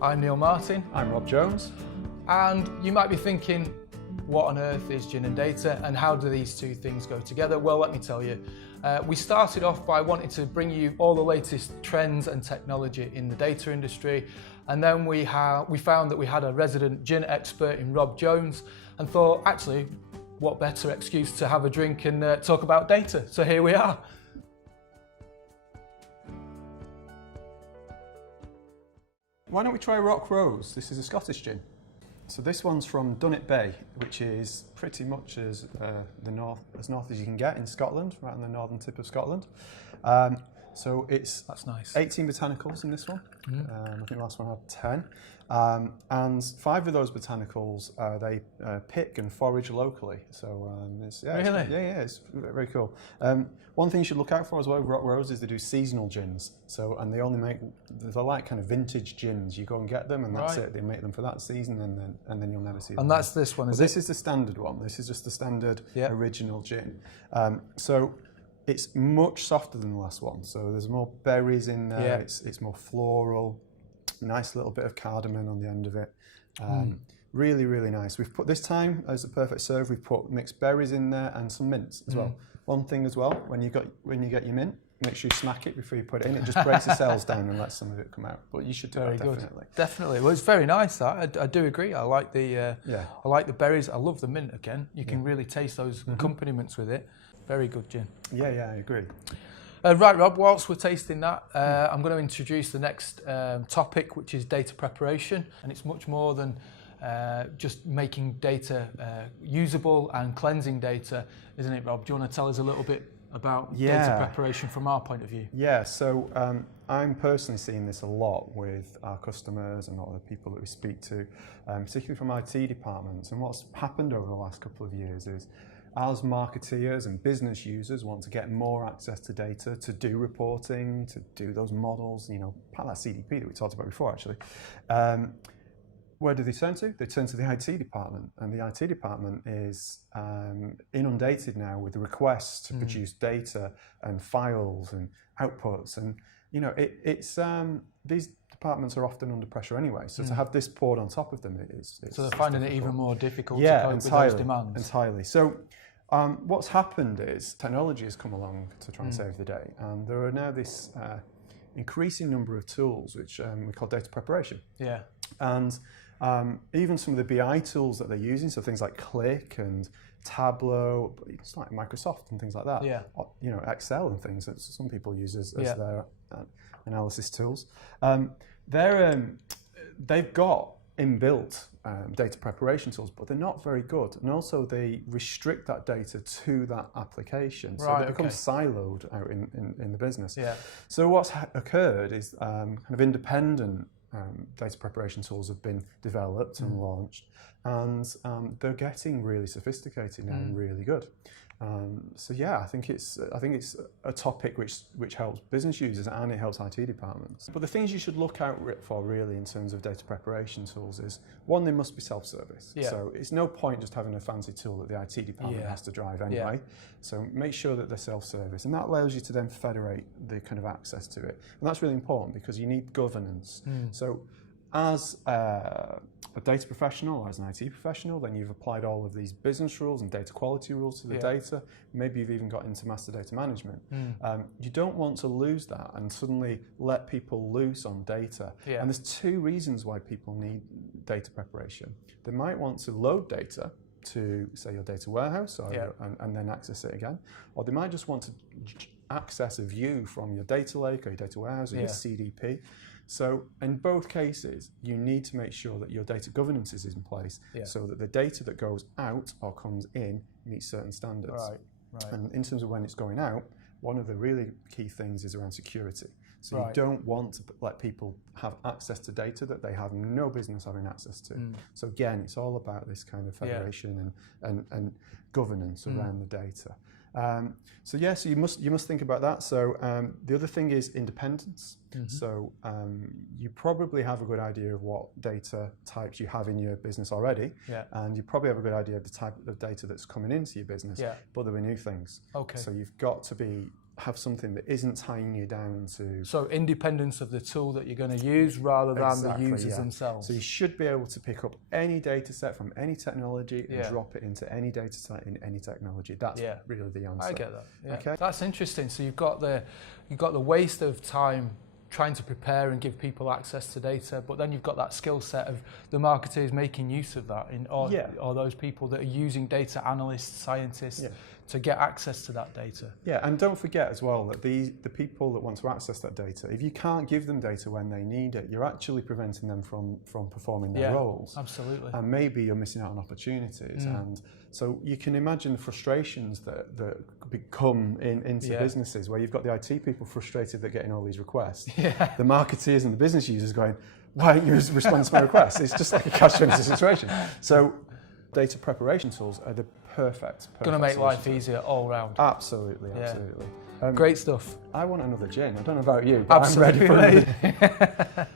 I'm Neil Martin. I'm Rob Jones. And you might be thinking, what on earth is gin and data and how do these two things go together? Well, let me tell you. We started off by wanting to bring you all the latest trends and technology in the data industry. And then we found that we had a resident gin expert in Rob Jones and thought, actually, what better excuse to have a drink and talk about data? So here we are. Why don't we try Rock Rose? This is a Scottish gin. So this one's from Dunnet Bay, which is pretty much as north as you can get in Scotland, right on the northern tip of Scotland. So that's nice. 18 botanicals in this one. I think the last one had 10. And 5 of those botanicals they pick and forage locally. So really? It's very cool. One thing you should look out for as well with Rock Rose is they do seasonal gins. So they they're like kind of vintage gins. You go and get them, and that's it. They make them for that season, and then you'll never see them. And that's this one. This is the standard one. This is just the standard original gin. So it's much softer than the last one. So there's more berries in there. Yeah. It's more floral. Nice little bit of cardamom on the end of it. Really, really nice. We've put this time as a perfect serve. We've put mixed berries in there and some mints as well. One thing as well, when you get your mint, make sure you smack it before you put it in. It just breaks the cells down and lets some of it come out. But you should do that definitely. Definitely. Well, it's very nice. That I do agree. I like the I like the berries. I love the mint again. You can really taste those accompaniments with it. Very good gin. Yeah, I agree. Right, Rob, whilst we're tasting that, I'm going to introduce the next topic, which is data preparation. And it's much more than just making data usable and cleansing data, isn't it, Rob? Do you want to tell us a little bit about data preparation from our point of view? Yeah, so I'm personally seeing this a lot with our customers and a lot of the people that we speak to, particularly from IT departments. And what's happened over the last couple of years is, as marketeers and business users want to get more access to data, to do reporting, to do those models, part of that CDP that we talked about before actually, where do they turn to? They turn to the IT department, and the IT department is inundated now with requests to produce data and files and outputs, and these departments are often under pressure anyway, so to have this poured on top of them so they're finding it even more difficult to cope with those demands. Entirely. So what's happened is technology has come along to try and save the day, and there are now this increasing number of tools which we call data preparation. Yeah. And even some of the BI tools that they're using, so things like Click and Tableau, it's like Microsoft and things like that. Yeah. Excel and things that some people use as their analysis tools. They've got inbuilt data preparation tools, but they're not very good. And also they restrict that data to that application. So they become siloed out in the business. Yeah. So what's occurred is kind of independent data preparation tools have been developed and launched, and they're getting really sophisticated now and really good. I think it's a topic which helps business users and it helps IT departments. But the things you should look out for really in terms of data preparation tools is, one, they must be self-service. Yeah. So it's no point just having a fancy tool that the IT department has to drive anyway. Yeah. So make sure that they're self-service, and that allows you to then federate the kind of access to it. And that's really important because you need governance. So as a data professional, as an IT professional, then you've applied all of these business rules and data quality rules to the data. Maybe you've even got into master data management. You don't want to lose that and suddenly let people loose on data. Yeah. And there's 2 reasons why people need data preparation. They might want to load data to, say, your data warehouse and then access it again. Or they might just want to access a view from your data lake or your data warehouse or your CDP. So in both cases, you need to make sure that your data governance is in place so that the data that goes out or comes in meets certain standards. Right. And in terms of when it's going out, one of the really key things is around security. So you don't want to let people have access to data that they have no business having access to. So again, it's all about this kind of federation and governance around the data. So you must think about that. So the other thing is independence. So you probably have a good idea of what data types you have in your business already, and you probably have a good idea of the type of data that's coming into your business. But there are new things. Okay. So you've got to be have something that isn't tying you down to... So independence of the tool that you're going to use rather than the users themselves. So you should be able to pick up any data set from any technology and drop it into any data set in any technology. That's really the answer. I get that. Yeah. Okay. That's interesting. So you've got the waste of time trying to prepare and give people access to data, but then you've got that skill set of the marketers making use of that, or those people that are using data analysts, scientists to get access to that data. Yeah, and don't forget as well that the people that want to access that data, if you can't give them data when they need it, you're actually preventing them from performing their roles. Absolutely. And maybe you're missing out on opportunities. And so you can imagine the frustrations that come into businesses where you've got the IT people frustrated that getting all these requests. The marketeers and the business users going, why aren't you responding to my requests? It's just like a catch-22 situation. So data preparation tools are the perfect going to make life easier all round. Absolutely, absolutely. Great stuff. I want another gin. I don't know about you, but I'm ready for it.